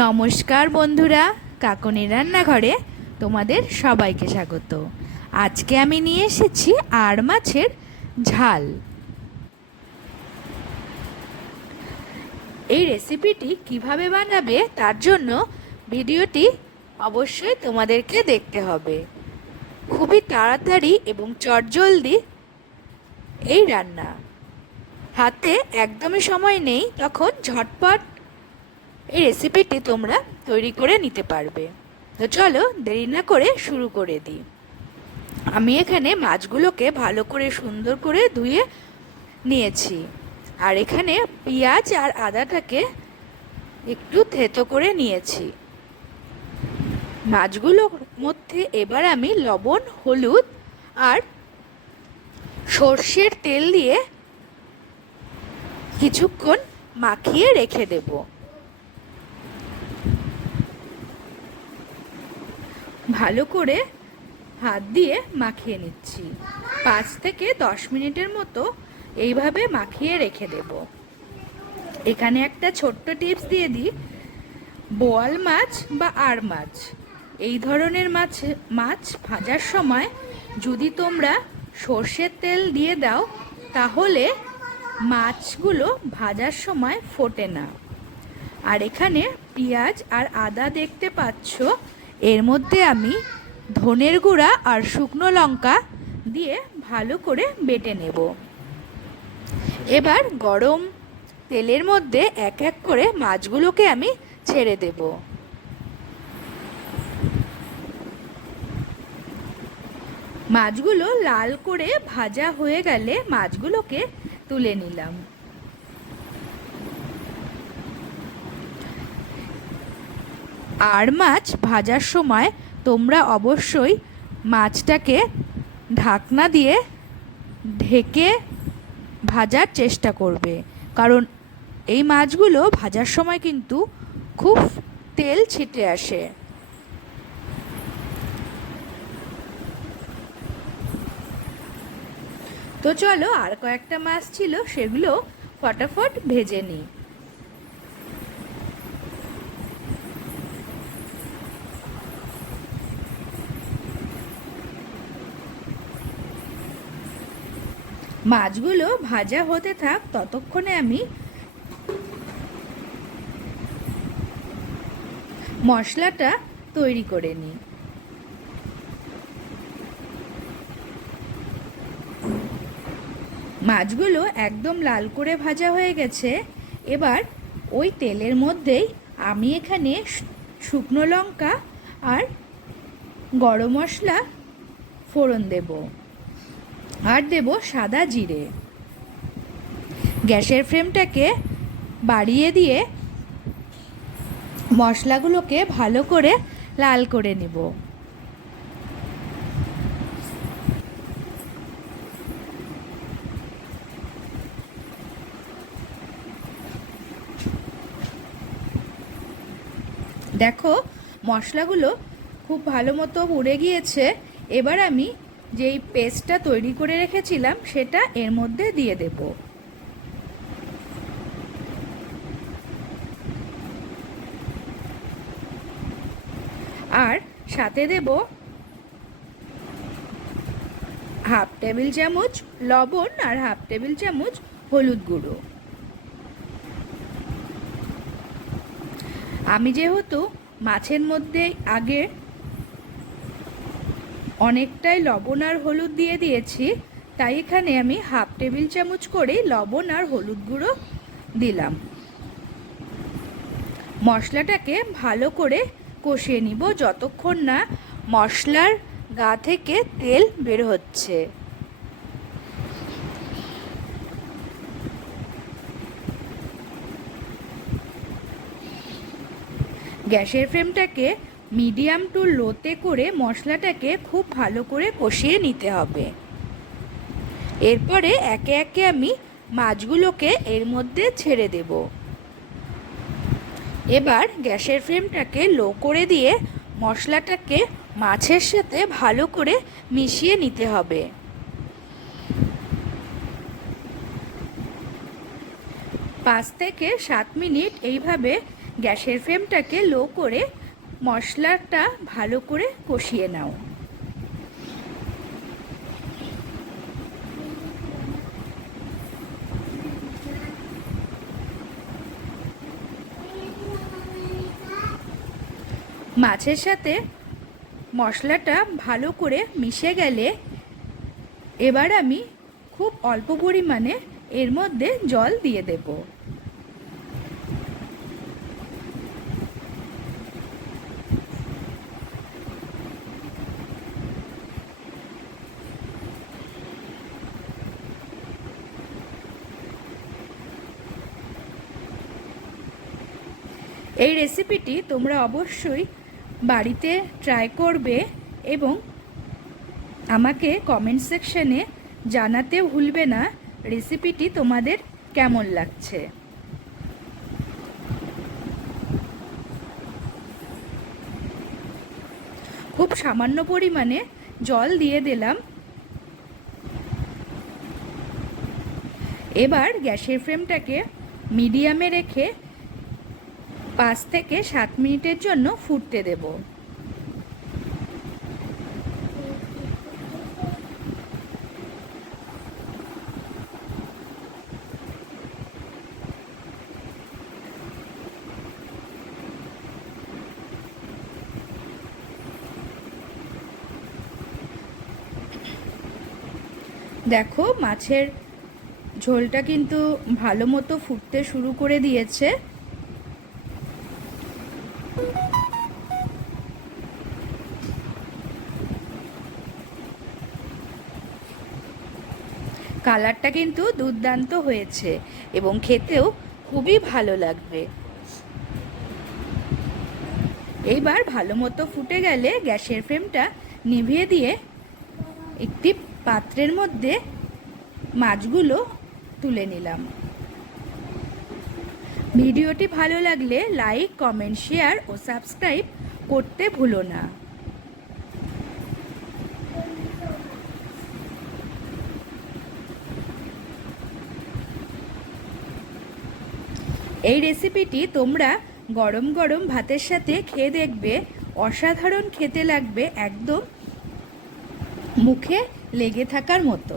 নমস্কার বন্ধুরা, কাকনির রান্নাঘরে তোমাদের সবাইকে স্বাগত। আজকে আমি নিয়ে এসেছি আর মাছের ঝাল। এই রেসিপিটি কিভাবে বানাবে তার জন্য ভিডিওটি অবশ্যই তোমাদেরকে দেখতে হবে। খুবই তাড়াতাড়ি এবং চটজলদি এই রান্না, হাতে একদমই সময় নেই, তখন ঝটপট এই রেসিপিটি তোমরা তৈরি করে নিতে পারবে। তো চলো দেরি না করে শুরু করে দিই। আমি এখানে মাছগুলোকে ভালো করে সুন্দর করে ধুয়ে নিয়েছি, আর এখানে পেঁয়াজ আর আদাটাকে একটু থেতো করে নিয়েছি। মাছগুলোর মধ্যে এবার আমি লবণ, হলুদ আর সর্ষের তেল দিয়ে কিছুক্ষণ মাখিয়ে রেখে দেবো। ভালো করে হাত দিয়ে মাখিয়ে নিচ্ছি। 5 থেকে 10 মিনিটের মতো এইভাবে মাখিয়ে রেখে দেব। এখানে একটা ছোট্ট টিপস দিয়ে দিই, বোয়াল মাছ বা আর মাছ, এই ধরনের মাছ ভাজার সময় যদি তোমরা সর্ষের তেল দিয়ে দাও তাহলে মাছগুলো ভাজার সময় ফোটে না। আর এখানে পেঁয়াজ আর আদা দেখতে পাচ্ছ, এর মধ্যে আমি ধনের গুঁড়া আর শুকনো লঙ্কা দিয়ে ভালো করে বেটে নেব। এবার গরম তেলের মধ্যে এক এক করে মাছগুলোকে আমি ছেড়ে দেব। মাছগুলো লাল করে ভাজা হয়ে গেলে মাছগুলোকে তুলে নিলাম। আর মাছ ভাজার সময় তোমরা অবশ্যই মাছটাকে ঢাকনা দিয়ে ঢেকে ভাজার চেষ্টা করবে, কারণ এই মাছগুলো ভাজার সময় কিন্তু খুব তেল ছিটে আসে। তো চলো, আর কয়েকটা মাছ ছিল, সেগুলো ফটাফট ভেজে নিই। মাছগুলো ভাজা হতে থাক, ততক্ষণে আমি মশলাটা তৈরি করে নিই। মাছগুলো একদম লাল করে ভাজা হয়ে গেছে। এবার ওই তেলের মধ্যেই আমি এখানে শুকনো লঙ্কা আর গরম মশলা ফোড়ন দেব, আর দেব সাদা জিরে। গ্যাসের ফ্লেমটাকে বাড়িয়ে দিয়ে মশলাগুলোকে ভালো করে লাল করে নেব। দেখো, মশলাগুলো খুব ভালো মতো পুড়ে গিয়েছে। এবার আমি যেই পেস্টটা তৈরি করে রেখেছিলাম সেটা এর মধ্যে দিয়ে দেব। আর সাথে দেব হাফ টেবিল চামচ লবণ আর হাফ টেবিল চামচ হলুদ গুঁড়ো। আমি যেহেতু মাছের মধ্যে আগে অনেকটাই লবণ আর হলুদ দিয়ে দিয়েছি, তাই এখানে আমি হাফ টেবিল চামচ করে লবণ আর হলুদ গুঁড়ো দিলাম। মশলাটাকে ভালো করে কষিয়ে নিব যতক্ষণ না মশলার গা থেকে তেল বের হচ্ছে। গ্যাসের ফ্লেমটাকে মিডিয়াম টু লোতে করে মশলাটাকে খুব ভালো করে কষিয়ে নিতে হবে। এরপরে একে একে আমি মাছগুলোকে এর মধ্যে ছেড়ে দেব। এবার গ্যাসের ফ্লেমটাকে লো করে দিয়ে মশলাটাকে মাছের সাথে ভালো করে মিশিয়ে নিতে হবে। 5 থেকে 7 মিনিট এইভাবে গ্যাসের ফ্লেমটাকে লো করে মশলাটা ভালো করে কষিয়ে নাও। মাছের সাথে মশলাটা ভালো করে মিশে গেলে এবার আমি খুব অল্প পরিমাণে এর মধ্যে জল দিয়ে দেব। এই রেসিপিটি তোমরা অবশ্যই বাড়িতে ট্রাই করবে এবং আমাকে কমেন্ট সেকশনে জানাতে ভুলবে না রেসিপিটি তোমাদের কেমন লাগছে। খুব সামান্য পরিমাণে জল দিয়ে দিলাম। এবার গ্যাসের ফ্লেমটাকে মিডিয়ামে রেখে 5 থেকে 7 মিনিটের জন্য ফুটতে দেব। দেখো মাছের ঝোলটা কিন্তু ভালো মতো ফুটতে শুরু করে দিয়েছে। কালারটা কিন্তু দুর্দান্ত হয়েছে এবং খেতেও খুবই ভালো লাগবে। এইবার ভালো মতো ফুটে গেলে গ্যাসের ফ্লেমটা নিভিয়ে দিয়ে একটি পাত্রের মধ্যে মাছগুলো তুলে নিলাম। ভিডিওটি ভালো লাগলে লাইক, কমেন্ট, শেয়ার ও সাবস্ক্রাইব করতে ভুলো না। এই রেসিপিটি তোমরা গরম গরম ভাতের সাথে খেয়ে দেখবে, অসাধারণ খেতে লাগবে, একদম মুখে লেগে থাকার মতো।